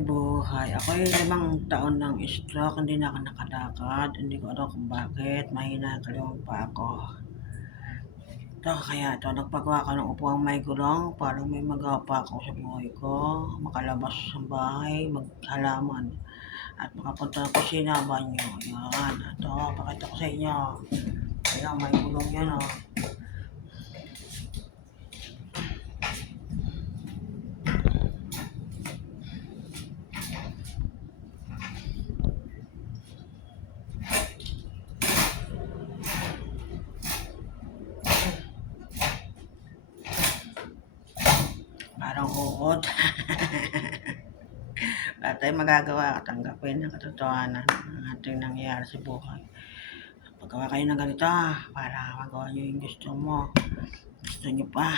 Ay buhay. Ako'y 5 taon ng stroke, hindi na ako nakalakad. Hindi ko alam kung bakit. Mahina ang kaliwang pa ako. Ito, kaya ito, nagpagawa ako ng upuang may gulong para may magawa pa ako sa buhay ko. Makalabas sa bahay, maghalaman. At makapunta ng kusina, banyo. Yan. Ito, pakita ko sa inyo. Ayan, may gulong yan, oh. Parang uod. Wala tayong magagawa, tanggapin ang katotohanan ng ating nangyayari sa buhay. Paggawa kayo ng ganito para magawa nyo yung gusto mo. Gusto nyo pa.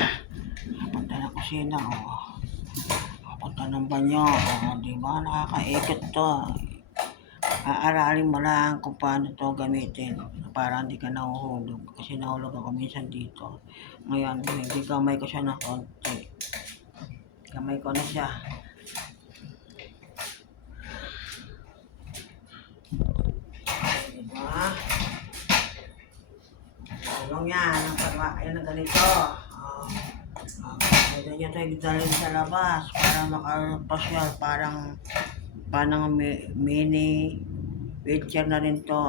Punta ng kusina, o. Punta ng banyo, o. Diba? Nakakaikot to. Aaralin mo lang kung paano to gamitin para hindi ka nahuhulog. Kasi nahulog ako minsan dito. Ngayon, hindi kamay ko siya ng konti. Kamay ko na siya. Diba? Tulong yan. Ang pagwa kayo na ganito. Pwede nyo ito dalhin sa labas para makapasyal. Parang mini wheelchair na rin to.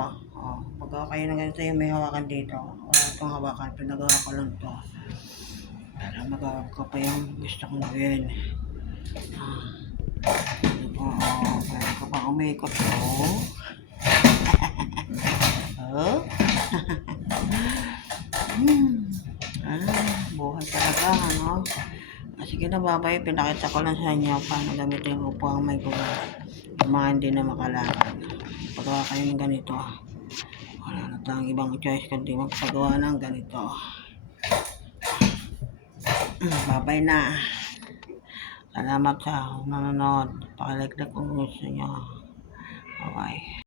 Paggawa kayo na ganito yung may hawakan dito. Wala itong hawakan. Pinagawa ko lang to. Para magawa ko pa yung gusto kong gawin. Pwede ko pa umikot to. Buhay talaga, ano? Sige na, babay. Pinakita ko lang sa inyo paano gamitin yung upuang may gulong. Yung mga hindi na makalakad. Pagawa kayo ng ganito. Wala na tayong ibang choice kundi magpagawa ng ganito. Babay na. Salamat sa nanonood. Pakilike kung gusto nyo. Bye-bye.